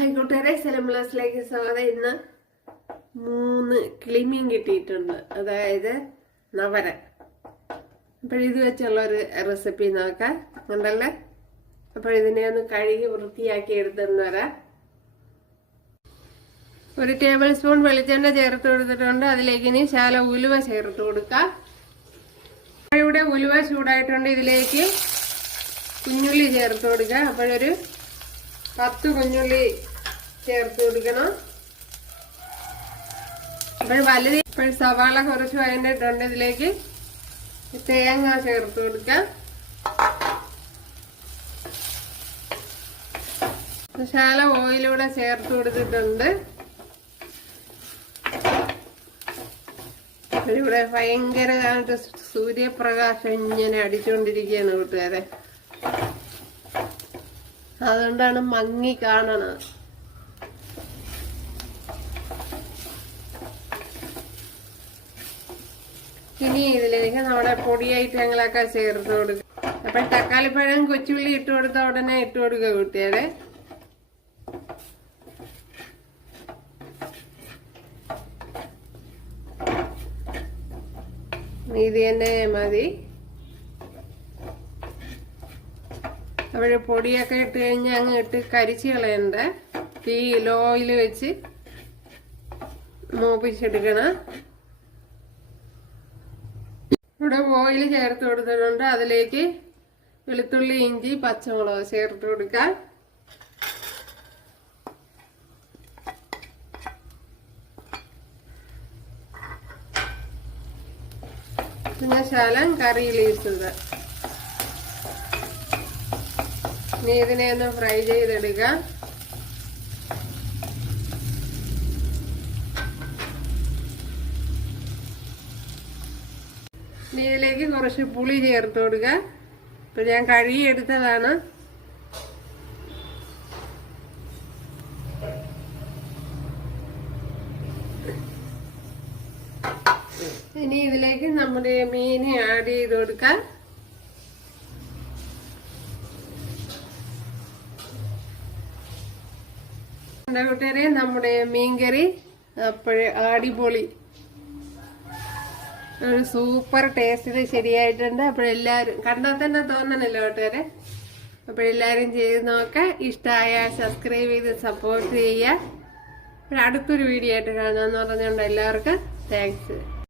ആയിക്കോട്ടെ സെലംബ്ലസിലേക്ക് സ്വാഗതം ഇന്ന് മൂന്ന് കിളിമീൻ കിട്ടിയിട്ടുണ്ട്. അതായത് നവര അപ്പോഴിത് വെച്ചുള്ള ഒരു റെസിപ്പി നോക്കാം. ഉണ്ടല്ലേ അപ്പോൾ ഇതിനെ ഒന്ന് കഴുകി വൃത്തിയാക്കി എടുത്തെന്ന് വരാം ഒരു ടേബിൾ സ്പൂൺ വെളിച്ചെണ്ണ ചേർത്ത് കൊടുത്തിട്ടുണ്ട്. അതിലേക്ക് ഇനി ശാല ഉലുവ ചേർത്ത് കൊടുക്കാം. ഇവിടെ ഉലുവ ചൂടായിട്ടുണ്ട്. ഇതിലേക്ക് കുഞ്ഞുള്ളി ചേർത്ത് കൊടുക്കുക അപ്പോഴൊരു പത്ത് കുഞ്ഞുള്ളി ചേർത്ത് കൊടുക്കണം. അപ്പോൾ വലുത് ഇപ്പോൾ സവാള കുറച്ച് വഴണ്ടിട്ടുണ്ട് ഇതിലേക്ക്. തേങ്ങ ചേർത്ത് കൊടുക്കാം. ശാല ഓയിലൂടെ ചേർത്ത് കൊടുത്തിട്ടുണ്ട്. ഇവിടെ ഭയങ്കരമായിട്ട് സൂര്യപ്രകാശം ഇങ്ങനെ അടിച്ചുകൊണ്ടിരിക്കുകയാണ് കൂട്ടുകാരെ. അതുകൊണ്ടാണ് മങ്ങി കാണണത്. ഇനി ഇതിലേക്ക് നമ്മുടെ പൊടിയായിട്ട് ഐറ്റങ്ങളൊക്കെ ചേർത്ത് കൊടുക്കുക അപ്പം തക്കാളിപ്പഴം കൊച്ചുള്ളി ഇട്ട് കൊടുത്ത ഉടനെ ഇട്ട് കൊടുക്കുക കുട്ടികളെ. ഇത് തന്നെ മതി. അവിടെ പൊടിയൊക്കെ ഇട്ട് കഴിഞ്ഞാൽ അങ്ങ് ഇട്ട് കരിച്ച് കളയണ്ട. തീ ലോയിൽ വെച്ച് മൂപ്പിച്ചെടുക്കണം. ഇവിടെ ഓയിൽ ചേർത്ത് കൊടുത്തിട്ടുണ്ട്. അതിലേക്ക് വെളുത്തുള്ളി ഇഞ്ചി പച്ചമുളക് ചേർത്ത് കൊടുക്കാം. പിന്നെ ശാലം കറി ലീസുക ഇനി ഇതിനെ ഒന്ന് ഫ്രൈ ചെയ്തെടുക്കാം. ഇതിലേക്ക് കുറച്ച് പുളി ചേർത്ത് കൊടുക്കുക ഇപ്പൊ ഞാൻ കഴുകി എടുത്തതാണ്. ഇനി ഇതിലേക്ക് നമ്മുടെ മീൻ ആഡ് ചെയ്ത് കൊടുക്കാം. എന്റെ കൂട്ടുകാരെ നമ്മുടെ മീൻകറി അപ്പോഴേ അടിപൊളി. ഒരു സൂപ്പർ ടേസ്റ്റിൽ ശരിയായിട്ടുണ്ട്. അപ്പോഴെല്ലാവരും കണ്ടാൽ തന്നെ തോന്നണല്ലോ കൂട്ടുകാരെ. അപ്പോഴെല്ലാവരും ചെയ്ത് നോക്കുക ഇഷ്ടമായ സബ്സ്ക്രൈബ് ചെയ്ത് സപ്പോർട്ട് ചെയ്യുക. അടുത്തൊരു വീഡിയോ ആയിട്ട് കാണാമെന്ന് പറഞ്ഞുകൊണ്ട് എല്ലാവർക്കും താങ്ക്സ്